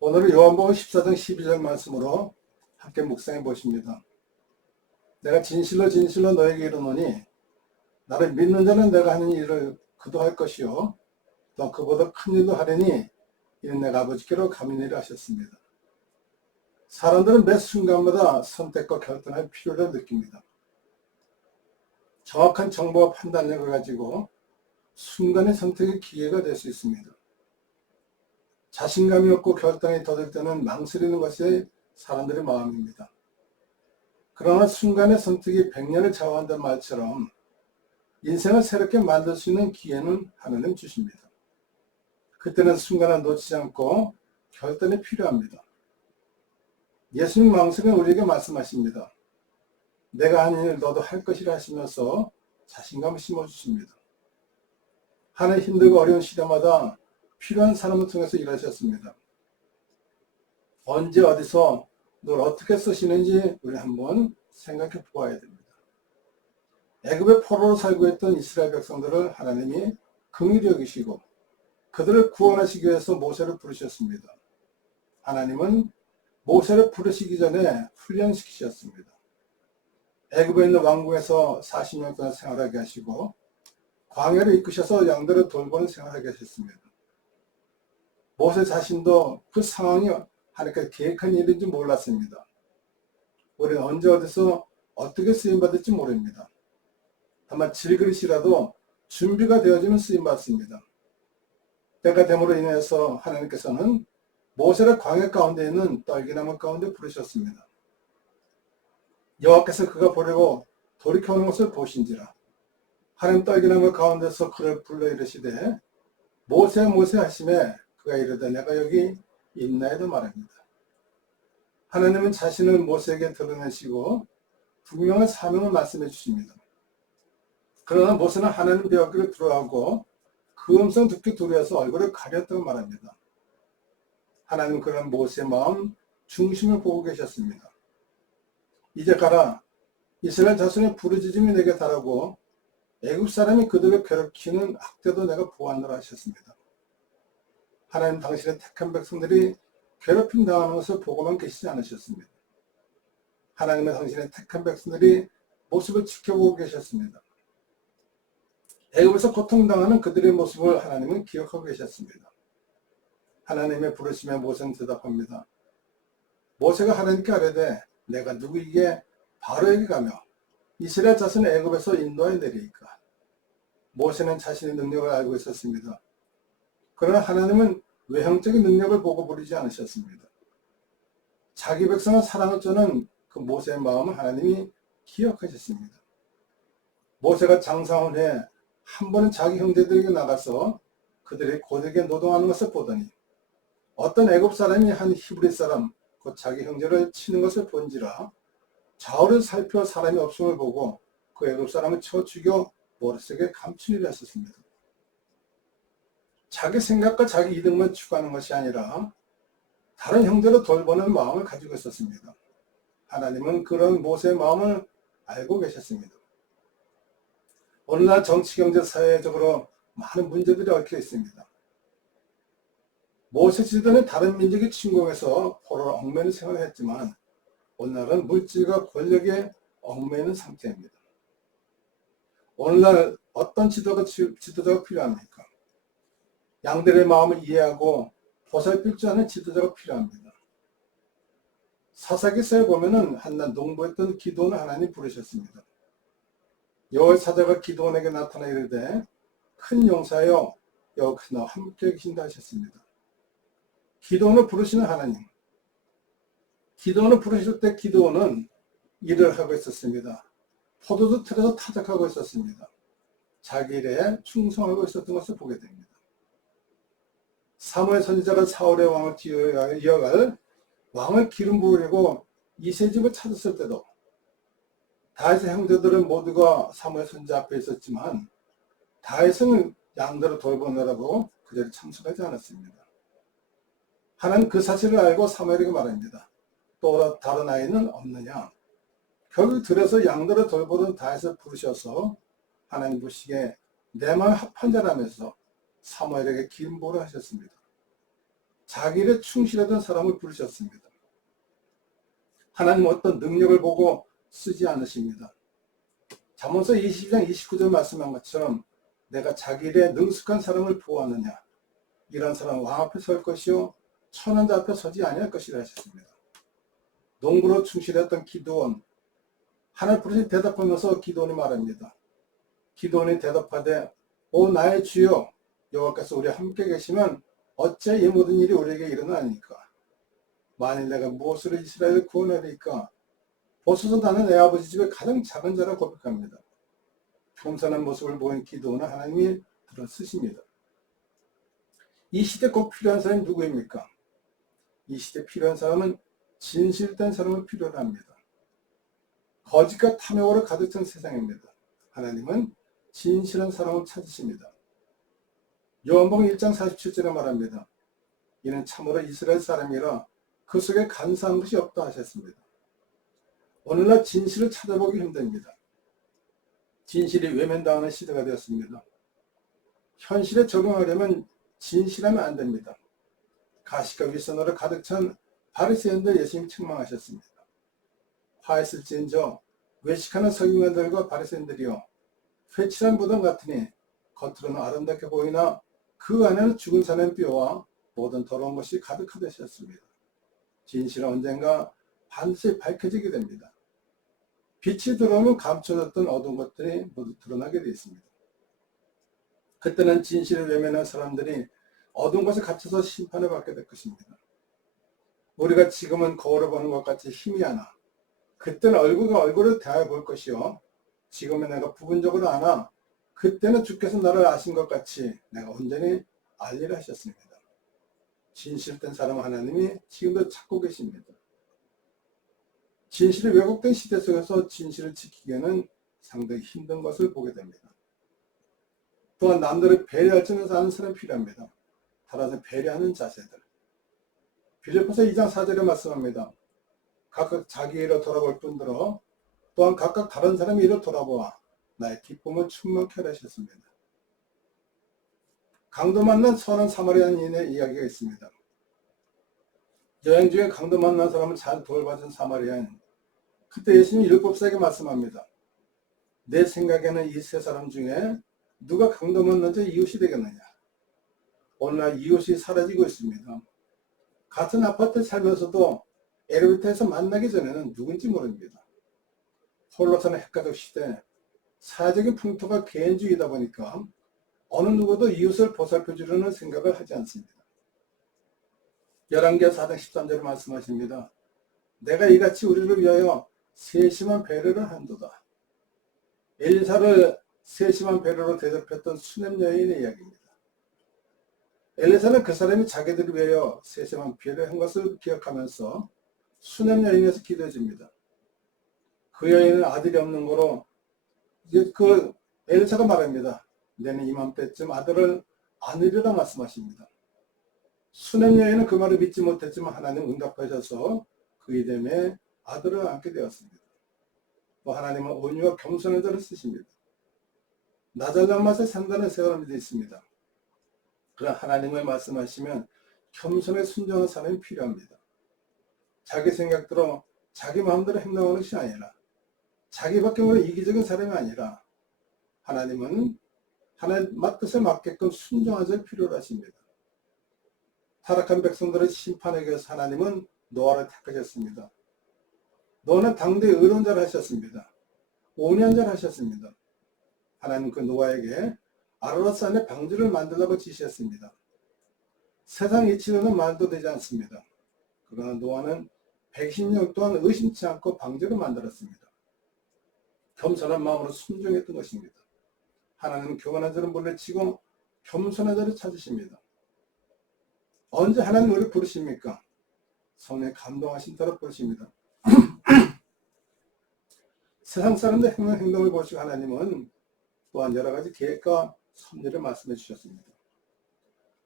오늘은 요한복음 14장 12절 말씀으로 함께 묵상해 보십니다. 내가 진실로 진실로 너에게 이르노니 나를 믿는 자는 내가 하는 일을 그도 할 것이요 또 그보다 큰 일도 하리니 이는 내가 아버지께로 가미니라 하셨습니다. 사람들은 매 순간마다 선택과 결단할 필요를 느낍니다. 정확한 정보와 판단력을 가지고 순간의 선택의 기회가 될 수 있습니다. 자신감이 없고 결단이 더딜 때는 망설이는 것이 사람들의 마음입니다. 그러나 순간의 선택이 100년을 좌우한다는 말처럼 인생을 새롭게 만들 수 있는 기회는 하나님 주십니다. 그때는 순간을 놓치지 않고 결단이 필요합니다. 예수님 망설이는 우리에게 말씀하십니다. 내가 하는 일 너도 할 것이라 하시면서 자신감을 심어주십니다. 하나님 힘들고 어려운 시대마다 필요한 사람을 통해서 일하셨습니다. 언제 어디서 널 어떻게 쓰시는지 우리 한번 생각해 보아야 됩니다. 애굽의 포로로 살고 있던 이스라엘 백성들을 하나님이 긍휼히 여기시고 그들을 구원하시기 위해서 모세를 부르셨습니다. 하나님은 모세를 부르시기 전에 훈련시키셨습니다. 애굽에 있는 왕궁에서 40년 동안 생활하게 하시고 광야를 이끄셔서 양들을 돌보는 생활하게 하셨습니다. 모세 자신도 그 상황이 하나님께서 계획한 일인지 몰랐습니다. 우리는 언제 어디서 어떻게 쓰임받을지 모릅니다. 다만 질그릇이라도 준비가 되어지면 쓰임받습니다. 때가 됨으로 인해서 하나님께서는 모세를 광야 가운데 있는 떨기나무 가운데 부르셨습니다. 여호와께서 그가 보려고 돌이켜오는 것을 보신지라 하나님 떨기나무 가운데서 그를 불러 이르시되 모세 모세 하심에 그가 이르되 내가 여기 있나이다 말합니다. 하나님은 자신을 모세에게 드러내시고 분명한 사명을 말씀해 주십니다. 그러나 모세는 하나님 배우기를 두려워하고 그 음성 듣기 두려워서 얼굴을 가렸다고 말합니다. 하나님은 그런 모세의 마음 중심을 보고 계셨습니다. 이제 가라. 이스라엘 자손의 부르짖음이 내게 달하고 애굽 사람이 그들을 괴롭히는 학대도 내가 보았노라 하셨습니다. 하나님 당신의 택한 백성들이 괴롭힘 당하는 것을 보고만 계시지 않으셨습니다. 하나님은 당신의 택한 백성들이 모습을 지켜보고 계셨습니다. 애굽에서 고통당하는 그들의 모습을 하나님은 기억하고 계셨습니다. 하나님의 부르심에 모세는 대답합니다. 모세가 하나님께 아뢰되 내가 누구에게 바로에게 가며 이스라엘 자손을 애굽에서 인도하여 내리이까. 모세는 자신의 능력을 알고 있었습니다. 그러나 하나님은 외형적인 능력을 보고 부르지 않으셨습니다. 자기 백성을 사랑을 주는 그 모세의 마음을 하나님이 기억하셨습니다. 모세가 장사한 후에 한 번은 자기 형제들에게 나가서 그들이 고되게 노동하는 것을 보더니 어떤 애굽 사람이 한 히브리 사람 곧 자기 형제를 치는 것을 본지라 좌우를 살펴 사람이 없음을 보고 그 애굽 사람을 쳐 죽여 머릿속에 감추니라 했었습니다. 자기 생각과 자기 이득만 추구하는 것이 아니라 다른 형제를 돌보는 마음을 가지고 있었습니다. 하나님은 그런 모세의 마음을 알고 계셨습니다. 오늘날 정치, 경제, 사회적으로 많은 문제들이 얽혀 있습니다. 모세 시대는 다른 민족이 침공해서 포로로 얽매이는 생활을 했지만 오늘날은 물질과 권력에 얽매이는 상태입니다. 오늘날 어떤 지도자가 필요합니까? 양들의 마음을 이해하고 보살필 줄 아는 지도자가 필요합니다. 사사기서에 보면은 한낱 농부했던 기드온을 하나님 부르셨습니다. 여호와의 사자가 기드온에게 나타나 이르되 큰 용사여 여호와께서 너와 함께 계신다 하셨습니다. 기드온을 부르시는 하나님. 기드온을 부르실 때 기드온은 일을 하고 있었습니다. 포도주 틀에서 타작하고 있었습니다. 자기 일에 충성하고 있었던 것을 보게 됩니다. 사무엘 선지자가 사울의 왕을 이어갈 왕을 기름 부으려고 이새집을 찾았을 때도 다윗의 형제들은 모두가 사무엘 선지자 앞에 있었지만 다윗은 양들을 돌보느라고 그 자리에 참석하지 않았습니다. 하나님 그 사실을 알고 사무엘에게 말합니다. 또 다른 아이는 없느냐? 결국 들여서 양들을 돌보던 다윗을 부르셔서 하나님 보시기에 내 마음에 합한 자라면서 사무엘에게 기름 부으라 하셨습니다. 자기 일에 충실하던 사람을 부르셨습니다. 하나님 어떤 능력을 보고 쓰지 않으십니다. 잠언서 22장 29절 말씀한 것처럼 내가 자기 일에 능숙한 사람을 보았느냐. 이런 사람은 왕 앞에 설 것이요 천한자 앞에 서지 아니할 것이라 하셨습니다. 농부로 충실했던 기드온, 하나님 부르신 대답하면서 기드온이 말합니다. 기드온이 대답하되 오 나의 주여 여호와께서 우리 함께 계시면 어째 이 모든 일이 우리에게 일어나니까. 만일 내가 무엇으로 이스라엘을 구원하리까. 보소서 나는 내 아버지 집에 가장 작은 자라 고백합니다. 겸손한 모습을 보인 기드온은 하나님이 들어 쓰십니다. 이 시대 꼭 필요한 사람이 누구입니까? 이 시대 필요한 사람은 진실된 사람을 필요로 합니다. 거짓과 탐욕으로 가득 찬 세상입니다. 하나님은 진실한 사람을 찾으십니다. 요한복음 1장 47절에 말합니다. 이는 참으로 이스라엘 사람이라 그 속에 간사한 것이 없다 하셨습니다. 오늘날 진실을 찾아보기 힘듭니다. 진실이 외면당하는 시대가 되었습니다. 현실에 적응하려면 진실하면 안 됩니다. 가식과 윗선으로 가득 찬 바리새인들 예수님 책망하셨습니다. 화했을지언정 외식하는 서기관들과 바리새인들이여 회칠한 무덤 같으니 겉으로는 아름답게 보이나 그 안에는 죽은 사람의 뼈와 모든 더러운 것이 가득하셨습니다. 진실은 언젠가 반드시 밝혀지게 됩니다. 빛이 들어오면 감춰졌던 어두운 것들이 모두 드러나게 되어 있습니다. 그때는 진실을 외면한 사람들이 어두운 것에 갇혀서 심판을 받게 될 것입니다. 우리가 지금은 거울을 보는 것 같이 힘이 하나 그때는 얼굴과 얼굴을 대하여 볼 것이요 지금은 내가 부분적으로 아나 그때는 주께서 나를 아신 것 같이 내가 온전히 알리라 하셨습니다. 진실된 사람 하나님이 지금도 찾고 계십니다. 진실이 왜곡된 시대 속에서 진실을 지키기에는 상당히 힘든 것을 보게 됩니다. 또한 남들을 배려할 줄 아는 사람이 필요합니다. 따라서 배려하는 자세들. 빌립보서 2장 4절에 말씀합니다. 각각 자기 일을 돌아볼 뿐더러 또한 각각 다른 사람의 일을 돌아보아 나의 기쁨을 충만케 하라 하셨습니다. 강도 만난 선한 사마리아인의 이야기가 있습니다. 여행 중에 강도 만난 사람을 잘 돌봐준 사마리아인. 그때 예수님이 율법사에게 말씀합니다. 내 생각에는 이 세 사람 중에 누가 강도 만난 자 이웃이 되겠느냐. 오늘날 이웃이 사라지고 있습니다. 같은 아파트에 살면서도 엘리베이터에서 만나기 전에는 누군지 모릅니다. 홀로 사는 핵가족 시대, 사회적인 풍토가 개인주의이다 보니까 어느 누구도 이웃을 보살펴주려는 생각을 하지 않습니다. 열왕기하 4장 13절에 말씀하십니다. 내가 이같이 우리를 위하여 세심한 배려를 한도다. 엘리사를 세심한 배려로 대접했던 수냄 여인의 이야기입니다. 엘리사는 그 사람이 자기들을 위하여 세심한 배려를 한 것을 기억하면서 수냄 여인에서 기도해 줍니다. 그 여인은 아들이 없는 거로 그 엘리사가 말합니다. 내는 이맘때쯤 아들을 안으리라 말씀하십니다. 수냄 여인은 그 말을 믿지 못했지만 하나님 응답하셔서 그 이듬해 아들을 안게 되었습니다. 또 하나님은 온유와 겸손한 자를 쓰십니다. 나 잘난 맛에 산다는 사람이 있습니다. 그러나 하나님의 말씀하시면 겸손에 순종하는 사람이 필요합니다. 자기 생각대로 자기 마음대로 행동하는 것이 아니라 자기밖에 모르는 이기적인 사람이 아니라 하나님은 하나님 뜻에 맞게끔 순종하는 자를 필요로 하십니다. 타락한 백성들을 심판하기 위해서 하나님은 노아를 택하셨습니다. 노아는 당대의 의로운 자를 하셨습니다. 온유한 자를 하셨습니다. 하나님 그 노아에게 아라랏산에 방주를 만들라고 지시했습니다. 세상 이치로는 말도 되지 않습니다. 그러나 노아는 110년 동안 의심치 않고 방주를 만들었습니다. 겸손한 마음으로 순종했던 것입니다. 하나님은 교만한 자를 물리치고 겸손한 자를 찾으십니다. 언제 하나님 우리를 부르십니까? 성령의 감동하신 따라 부르십니다. 세상 사람들 행동을 보시고 하나님은 또한 여러 가지 계획과 섭리를 말씀해 주셨습니다.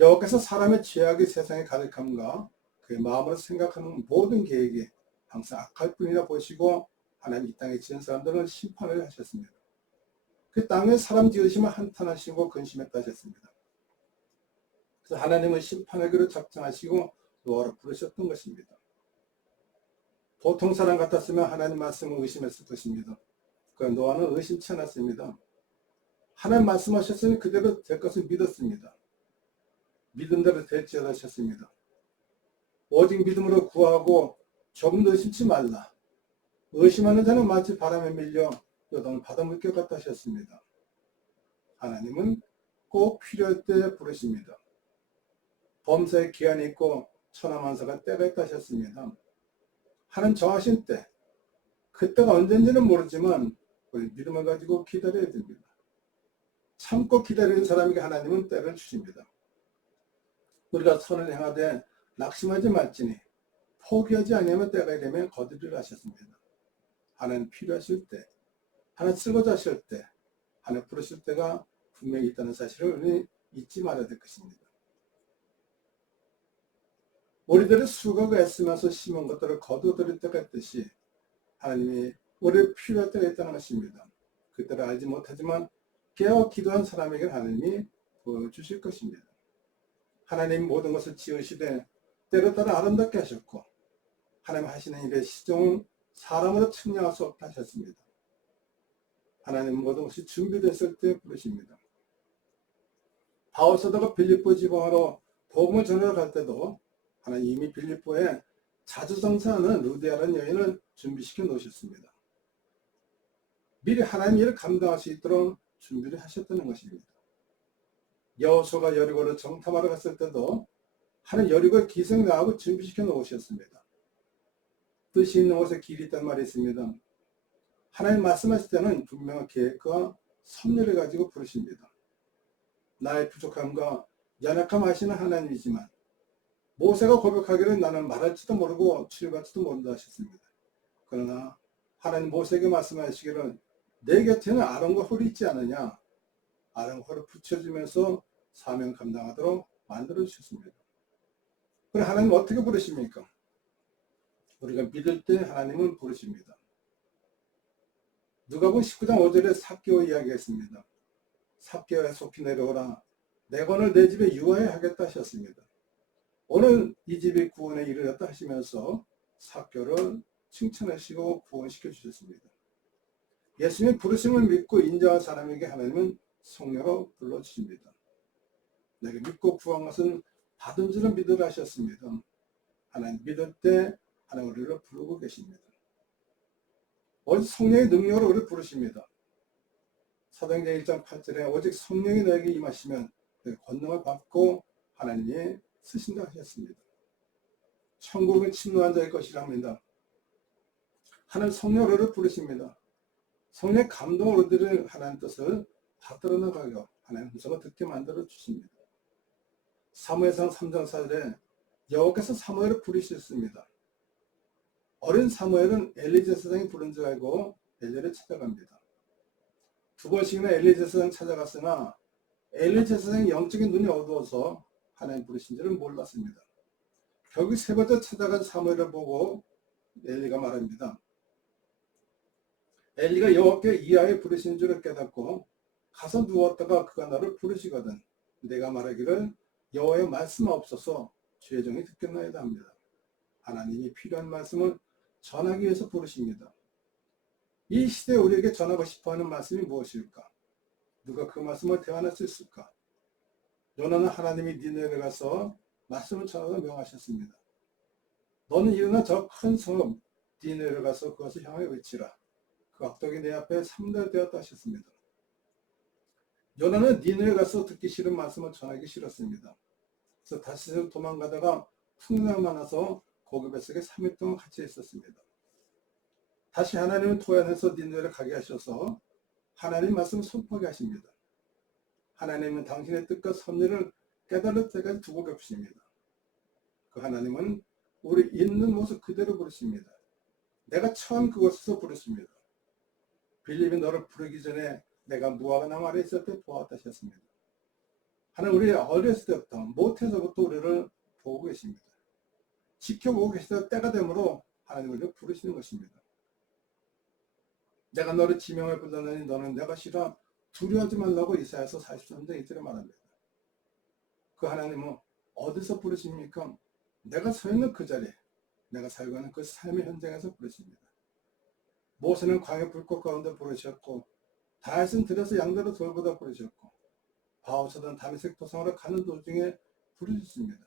여호와께서 사람의 죄악이 세상에 가득함과 그의 마음으로 생각하는 모든 계획이 항상 악할 뿐이라 보시고 하나님 이 땅에 지은 사람들은 심판을 하셨습니다. 그 땅에 사람 지으시면 한탄하시고 근심했다 하셨습니다. 그래서 하나님은 심판하기로 작정하시고 노아를 부르셨던 것입니다. 보통 사람 같았으면 하나님 말씀을 의심했을 것입니다. 그러나 노아는 의심치 않았습니다. 하나님 말씀하셨으니 그대로 될 것을 믿었습니다. 믿음대로 될지어다 하셨습니다. 오직 믿음으로 구하고 조금도 의심치 말라. 의심하는 자는 마치 바람에 밀려 요동을 바닷물 겨 같다 하셨습니다. 하나님은 꼭 필요할 때 부르십니다. 범사에 기한이 있고 천하만사가 때가 있다 하셨습니다. 하나님 정하신 때, 그때가 언젠지는 모르지만 우리 믿음을 가지고 기다려야 됩니다. 참고 기다리는 사람에게 하나님은 때를 주십니다. 우리가 선을 행하되 낙심하지 말지니 포기하지 아니하면 때가 이르면 거두리라 하셨습니다. 하나님 필요하실 때, 하나님 쓰고자 하실 때, 하나님 부르실 때가 분명히 있다는 사실을 우리 잊지 말아야 될 것입니다. 우리들의 수고가 애쓰면서 심은 것들을 거두어들일 때가 있듯이 하나님이 우리의 필요할 때가 있다는 것입니다. 그때를 알지 못하지만 깨어 기도한 사람에게 하나님이 보여주실 것입니다. 하나님 모든 것을 지으시되 때로 따라 아름답게 하셨고 하나님 하시는 일의 시종은 사람으로 측량할 수 없다 하셨습니다. 하나님 모든 것이 준비됐을 때 부르십니다. 바울 사도가 빌립보 지방으로 복음을 전하러 갈 때도 하나님 이미 빌립보에 자주성사하는 루디아라는 여인을 준비시켜 놓으셨습니다. 미리 하나님 일을 감당할 수 있도록 준비를 하셨다는 것입니다. 여호수아가 여리고를 정탐하러 갔을 때도 하나님 여리고에 기생 나하고 준비시켜 놓으셨습니다. 뜻이 있는 곳에 길이 있단 말이 있습니다. 하나님 말씀하실 때는 분명한 계획과 섭리를 가지고 부르십니다. 나의 부족함과 연약함 아시는 하나님이지만 모세가 고백하기를 나는 말할지도 모르고 출발할지도 모른다 하셨습니다. 그러나 하나님 모세에게 말씀하시기를 내 곁에는 아론과 홀이 있지 않느냐. 아론과 홀을 붙여주면서 사명 감당하도록 만들어주셨습니다. 그럼 하나님 어떻게 부르십니까? 우리가 믿을 때 하나님은 부르십니다. 누가복음 19장 5절에 삭개오 이야기했습니다. 삭개오야 속히 내려오라. 내가 오늘 내 집에 유하여 하겠다 하셨습니다. 오늘 이 집이 구원에 이르렀다 하시면서 삭개오를 칭찬하시고 구원시켜 주셨습니다. 예수님의 부르심을 믿고 인정한 사람에게 하나님은 성령으로 불러주십니다. 내가 믿고 구한 것은 받은 줄을 믿으라 하셨습니다. 하나님 믿을 때 하나님 우리를 부르고 계십니다. 오직 성령의 능력으로 우리를 부르십니다. 사도행전 1장 8절에 오직 성령이 너에게 임하시면 권능을 받고 하나님이 쓰신다 하셨습니다. 천국은 침노한 자의 것이라 합니다. 하나님 성령으로 우리를 부르십니다. 성령의 감동으로 우리를 하나님 뜻을 받들어 나가게 하나님 음성을 듣게 만들어 주십니다. 사무엘상 3장 4절에 여호와께서 사무엘을 부르셨습니다. 어린 사무엘은 엘리 제사장이 부른 줄 알고 엘리를 찾아갑니다. 두 번씩이나 엘리 제사장 찾아갔으나 엘리 제사장의 영적인 눈이 어두워서 하나님 부르신 줄은 몰랐습니다. 결국 세 번째 찾아간 사무엘을 보고 엘리가 말합니다. 엘리가 여호와께 이하에 부르신 줄을 깨닫고 가서 누웠다가 그가 나를 부르시거든 내가 말하기를 여호와의 말씀하옵소서 주의 종이 듣겠나이다 합니다. 하나님이 필요한 말씀을 전하기 위해서 부르십니다. 이 시대에 우리에게 전하고 싶어하는 말씀이 무엇일까? 누가 그 말씀을 대안할 수 있을까? 요나는 하나님이 니느웨에 가서 말씀을 전하라고 명하셨습니다. 너는 일어나 저 큰 성읍 니느웨에 가서 그것을 향하여 외치라. 그 악독이 내 앞에 3달 되었다 하셨습니다. 요나는 니느웨에 가서 듣기 싫은 말씀을 전하기 싫었습니다. 그래서 다시 도망가다가 풍랑이 많아서 고기 뱃속에 3일 동안 갇혀 있었습니다. 다시 하나님은 토연해서 니느웨를 가게 하셔서 하나님 말씀을 선포하게 하십니다. 하나님은 당신의 뜻과 섭리를 깨달을 때까지 두고 계십니다. 그 하나님은 우리 있는 모습 그대로 부르십니다. 내가 처음 그곳에서 부르십니다. 빌립이 너를 부르기 전에 내가 무화과나무 아래 있을 때 보았다 하셨습니다. 하나님 우리 어렸을 때부터 못해서부터 우리를 보고 계십니다. 지켜보고 계시다 때가 되므로 하나님 우리를 부르시는 것입니다. 내가 너를 지명을 불렀느니 너는 내가 싫어 두려워하지 말라고 이사야서 43장 1절에 말합니다. 그 하나님은 어디서 부르십니까? 내가 서 있는 그 자리에, 내가 살고 있는 그 삶의 현장에서 부르십니다. 모세는 광야 불꽃 가운데 부르셨고, 다윗은 들에서 양대로 돌보다 부르셨고, 바오서던 다메섹 도상으로 가는 도중에 부르셨습니다.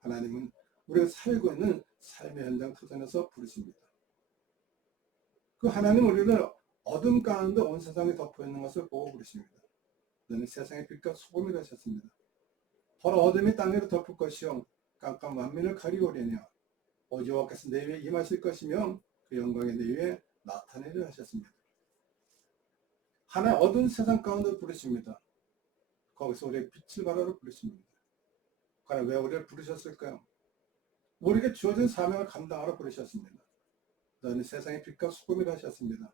하나님은 우리가 살고 있는 삶의 현장 터전에서 부르십니다. 그 하나님은 우리를 어둠 가운데 온 세상에 덮여 있는 것을 보고 부르십니다. 너는 세상의 빛과 소금이 되셨습니다. 바로 어둠이 땅 위로 덮을 것이요 깜깜 만민을 가리우려냐 오직 여호와께서 내 위에 임하실 것이며 그 영광이 내 위에 나타내려 하셨습니다. 하나의 어두운 세상 가운데 부르십니다. 거기서 우리의 빛을 발하러 부르십니다. 그러나 왜 우리를 부르셨을까요? 우리에게 주어진 사명을 감당하러 부르셨습니다. 너는 세상의 빛과 소금이라 하셨습니다.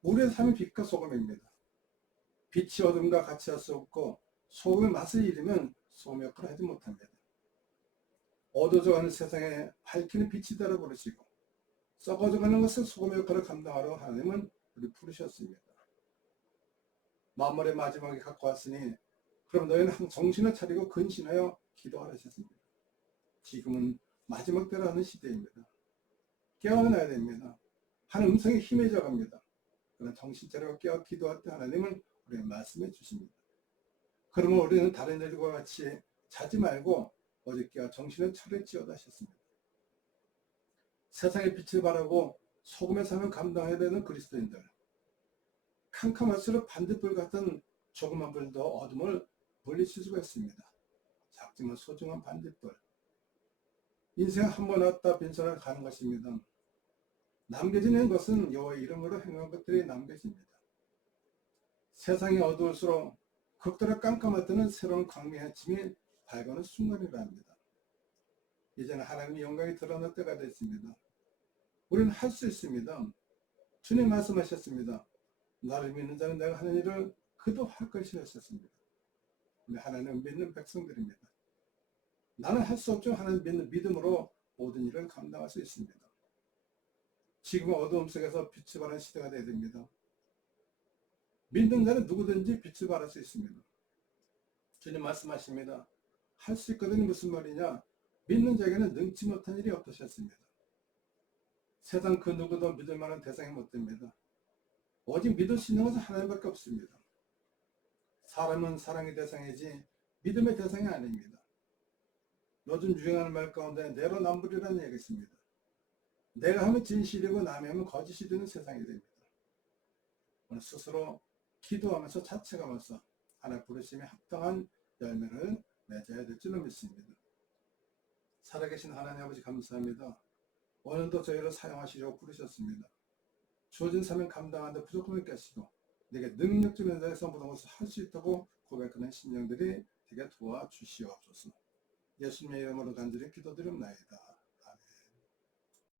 우리의 삶이 빛과 소금입니다. 빛이 어둠과 같이 할 수 없고 소금의 맛을 잃으면 소금 역할을 하지 못합니다. 어두워져가는 세상에 밝히는 빛이 되라 부르시고 썩어져가는 것을 소금 역할을 감당하러 하나님은 우리 부르셨습니다. 만물의 마지막에 갖고 왔으니 그럼 너희는 정신을 차리고 근신하여 기도하라 하셨습니다. 지금은 마지막 때라 하는 시대입니다. 깨어나야 됩니다. 한 음성이 힘해져 갑니다. 그러나 정신 차리고 깨어 기도할 때 하나님은 우리에게 말씀해 주십니다. 그러면 우리는 다른 일과 같이 자지 말고 오직 깨어 정신을 차릴지어다 하셨습니다. 세상의 빛을 바라고 소금의 삶을 감당해야 되는 그리스도인들. 캄캄할수록 반딧불 같은 조그만 불도 어둠을 물리칠 수가 있습니다. 작지만 소중한 반딧불. 인생 한 번 왔다 빈손을 가는 것입니다. 남겨지는 것은 여호와의 이름으로 행한 것들이 남겨집니다. 세상이 어두울수록 극도로 깜깜할 때는 새로운 광명의 아침이 밝아오는 순간이라 합니다. 이제는 하나님의 영광이 드러날 때가 됐습니다. 우리는 할 수 있습니다. 주님 말씀하셨습니다. 나를 믿는 자는 내가 하는 일을 그도 할 것이라 하셨습니다. 하나님은 믿는 백성들입니다. 나는 할 수 없지만 하나님 믿는 믿음으로 모든 일을 감당할 수 있습니다. 지금 어두움 속에서 빛을 발하는 시대가 되어야 됩니다. 믿는 자는 누구든지 빛을 발할 수 있습니다. 주님 말씀하십니다. 할 수 있거든요. 무슨 말이냐? 믿는 자에게는 능치 못한 일이 없으셨습니다. 세상 그 누구도 믿을 만한 대상이 못 됩니다. 오직 믿을 수 있는 것은 하나님밖에 없습니다. 사람은 사랑의 대상이지 믿음의 대상이 아닙니다. 요즘 유행하는 말 가운데 내로남불이라는 얘기가 있습니다. 내가 하면 진실이고 남이 하면 거짓이 되는 세상이 됩니다. 오늘 스스로 기도하면서 자책하면서 하나님 부르심에 합당한 열매를 맺어야 될 줄로 믿습니다. 살아계신 하나님 아버지 감사합니다. 오늘도 저희를 사용하시려고 부르셨습니다. 주어진 사명 감당하는데 부족함을 깨시고 내게 능력적인 자에서 모든 것을 할 수 있다고 고백하는 심령들이 되게 도와주시옵소서. 예수님의 이름으로 간절히 기도드립니다.